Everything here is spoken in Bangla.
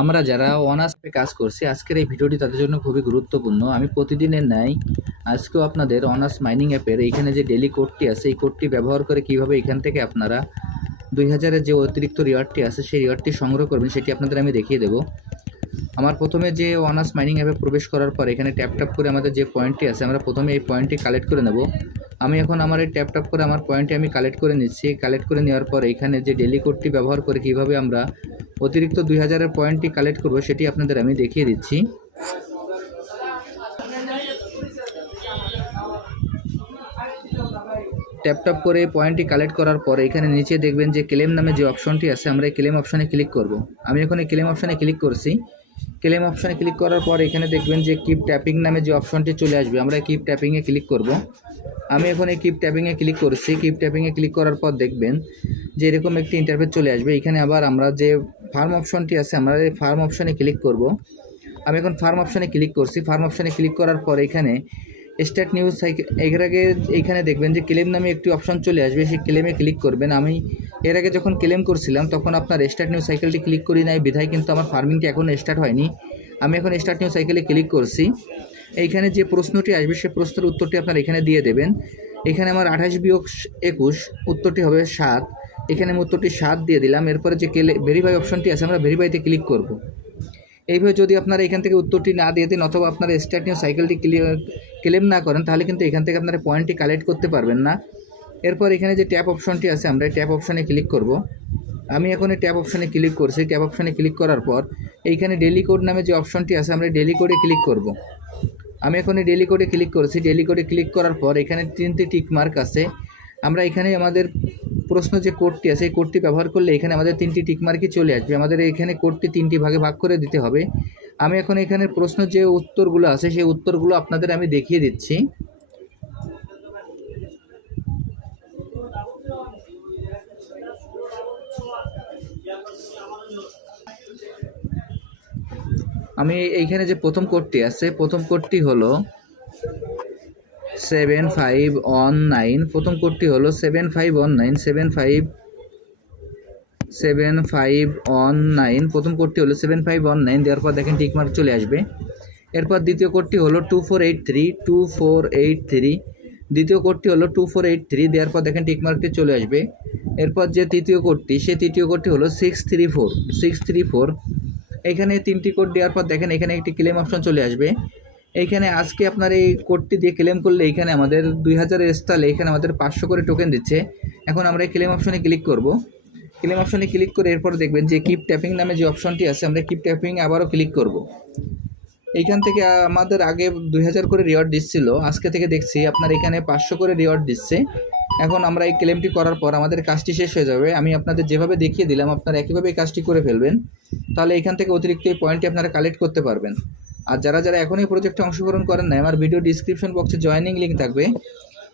আমরা যারা অনার্সে কাজ করছি, আজকের এই ভিডিওটি তাদের জন্য খুবই গুরুত্বপূর্ণ। আমি প্রতিদিনের নাই আজকেও আপনাদের অনার্স মাইনিং অ্যাপের এইখানে যে ডেলি কোডটি আছে, এই কোডটি ব্যবহার করে কীভাবে এখান থেকে আপনারা দুই হাজারের যে অতিরিক্ত রিওয়ার্ডটি আছে, সেই রিওয়ার্ডটি সংগ্রহ করবেন, সেটি আপনাদের আমি দেখিয়ে দেবো। আমার প্রথমে যে অনার্স মাইনিং অ্যাপে প্রবেশ করার পর এখানে ট্যাপ ট্যাপ করে আমাদের যে পয়েন্টটি আছে, আমরা প্রথমে এই পয়েন্টটি কালেক্ট করে নেব। আমি এখন আমার এই ট্যাপ ট্যাপ করে আমার পয়েন্টটি আমি কালেক্ট করে নিচ্ছি। কালেক্ট করে নেওয়ার পর এখানে যে ডেলি কোডটি ব্যবহার করে কীভাবে আমরা অতিরিক্ত দুই হাজারের পয়েন্টটি কালেক্ট করব, সেটি আপনাদের আমি দেখিয়ে দিচ্ছি। ট্যাপ ট্যাপ করে পয়েন্টটি কালেক্ট করার পর এখানে নিচে দেখবেন যে ক্লেম নামে যে অপশনটি আছে, আমরা এই ক্লেম অপশনে ক্লিক করব। আমি এখন ক্লেম অপশনে ক্লিক করছি। ক্লেম অপশনে ক্লিক করার পর এখানে দেখবেন যে কিপ ট্যাপিং নামে যে অপশনটি চলে আসবে, আমরা কিপ ট্যাপিংয়ে ক্লিক করব। আমি এখন এই কিপ ট্যাপিংয়ে ক্লিক করছি। কিপ ট্যাপিংয়ে ক্লিক করার পর দেখবেন যে এরকম একটি ইন্টারফেস চলে আসবে। এখানে আবার আমরা যে ফার্ম অপশনটি আছে, আমরা এই ফার্ম অপশনে ক্লিক করব। আমি এখন ফার্ম অপশনে ক্লিক করছি। ফার্ম অপশনে ক্লিক করার পর এখানে স্টার্ট নিউজ এর আগে এইখানে দেখবেন যে ক্লেম নামে একটি অপশন চলে আসবে, সেই ক্লেমে ক্লিক করবেন। আমি এর আগে যখন ক্লেম করছিলাম, তখন আপনার স্টার্ট নিউজ সাইকেলটি ক্লিক করি নাই, বিধায় কিন্তু আমার ফার্মিংটি এখন স্টার্ট হয়নি। আমি এখন স্টার্ট নিউজ সাইকেলে ক্লিক করছি। এইখানে যে প্রশ্নটি আসবে, সে প্রশ্নের উত্তরটি আপনারা এখানে দিয়ে দেবেন। এখানে আমার আঠাশ বিয়োগ একুশ, উত্তরটি হবে সাত। এখানে আমি উত্তরটি সাত দিয়ে দিলাম। এরপরে যে কেলে ভেরিফাই অপশনটি আছে, আমরা ভেরিফাইতে ক্লিক করব। এইভাবে যদি আপনারা এখান থেকে উত্তরটি না দিয়ে দিন, অথবা আপনারা স্টার্ট নিউ সাইকেলটি ক্লেম না করেন, তাহলে কিন্তু এখান থেকে আপনারা পয়েন্টটি কালেক্ট করতে পারবেন না। এরপর এখানে যে ট্যাপ অপশনটি আছে, আমরা ট্যাপ অপশনে ক্লিক করব। আমি এখন ট্যাপ অপশনে ক্লিক করছি। ট্যাপ অপশনে ক্লিক করার পর, এইখানে ডেলি কোড নামে যে অপশনটি আছে, আমরা ডেলি কোডে ক্লিক করব। আমি এখন ডেলি কোডে ক্লিক করছি। ডেলি কোডে ক্লিক করার পর, এখানে তিনটি টিক মার্ক আছে। আমরা এখানে আমাদের প্রশ্ন যে কোডটি আছে, এই কোডটি ব্যবহার করলে এখানে আমাদের তিনটি টিকমার্কই চলে আসবে। আমাদের এখানে কোডটি তিনটি ভাগে ভাগ করে দিতে হবে। আমি এখন এখানে প্রশ্ন যে উত্তরগুলো আছে, সেই উত্তরগুলো আপনাদের আমি দেখিয়ে দিচ্ছি। আমি এইখানে যে প্রথম কোডটি আছে, প্রথম কোডটি হলো সেভেন ফাইভ ওয়ান নাইন প্রথম কোডটি হলো seven five one nine seven five seven five one nine প্রথম কোডটি হলো সেভেন ফাইভ ওয়ান নাইন দেওয়ার পর দেখেন টিকমার্ক চলে আসবে। এরপর দ্বিতীয় কোডটি হলো two four eight three two four eight three দ্বিতীয় কোডটি হলো টু ফোর এইট থ্রি দেওয়ার পর দেখেন টিকমার্কটি চলে আসবে। এরপর যে তৃতীয় কোডটি সে তৃতীয় কোডটি হলো six three four six three four এখানে তিনটি কোড দেওয়ার পর দেখেন এখানে একটি ক্লেম অপশন চলে আসবে। এইখানে আজকে আপনার এই কোডটি দিয়ে ক্লেম করলে এইখানে আমাদের দুই হাজারের স্থলে এখানে আমাদের পাঁচশো করে টোকেন দিচ্ছে। এখন আমরা এই ক্লেম অপশনে ক্লিক করব। ক্লেম অপশনে ক্লিক করে এরপর দেখবেন যে কিপ ট্যাপিং নামে যে অপশনটি আছে, আমরা কিপ ট্যাপিং আবারও ক্লিক করব। এইখান থেকে আমাদের আগে দুই হাজার করে রিওয়ার্ড দিচ্ছিল আজকে থেকে দেখছি আপনার এখানে পাঁচশো করে রিওয়ার্ড দিচ্ছে। এখন আমরা এই ক্লেমটি করার পর আমাদের কাজটি শেষ হয়ে যাবে। আমি আপনাদের যেভাবে দেখিয়ে দিলাম, আপনারা একইভাবে কাজটি করে ফেলবেন। তাহলে এখান থেকে অতিরিক্ত এই পয়েন্টটি আপনারা কালেক্ট করতে পারবেন। আর যারা যারা এখন এই প্রজেক্টে অংশগ্রহণ করেন না আমার ভিডিও ডিসক্রিপশন বক্সে জয়েনিং লিঙ্ক থাকবে।